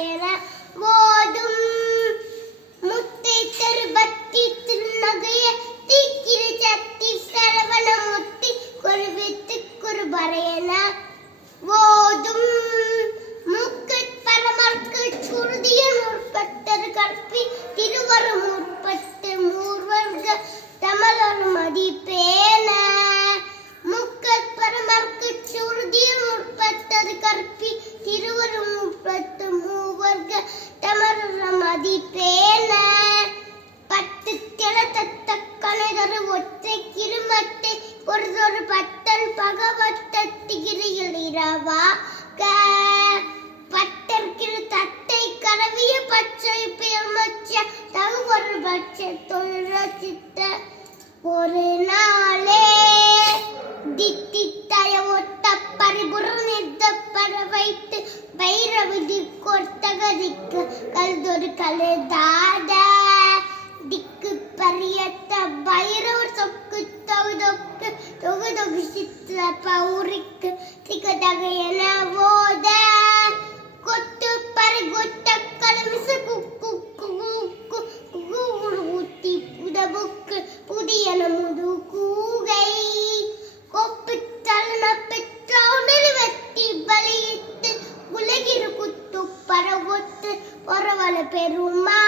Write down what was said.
பயன போதும் முத்தை தருபத்தி திருநகைய தீக்கிர சக்தி சரவண முத்தி குருவித்து குருபரையன போதும் மதிப்பேன முக்கு பரமற்கு சுருதியன் உற்பத்தது கற்பி பொழுதொரு ஒற்றை கிருமத்தை பொழுதொரு பத்தல் பகவத்த திகிரியில் இரவா? பட்டர்கிரு தத்தை கரவிய பச்சை பெருமச்ச தகு ஒரு பட்ச தொழில ஒரு நாளே தித்தித்தய ஒத்த பரிபுற நிறுத்தப்பட வைத்து வைரவிதி கொர்த்தகதிக்கு கல்தொரு கலை தாத. திக்கு பரிய தொகுதொகு சித்திர பௌரிக்கு திகதக என போத கொத்து பரி கொத்த கலமிசு குக்கு குக்கு குகு ஊத்தி புதபுக்கு புதிய முது கூகை கொப்பு தலன பெற்றாமல் வெட்டி பலியிட்டு உலகிரு குத்து பரவொத்து பரவல பெருமா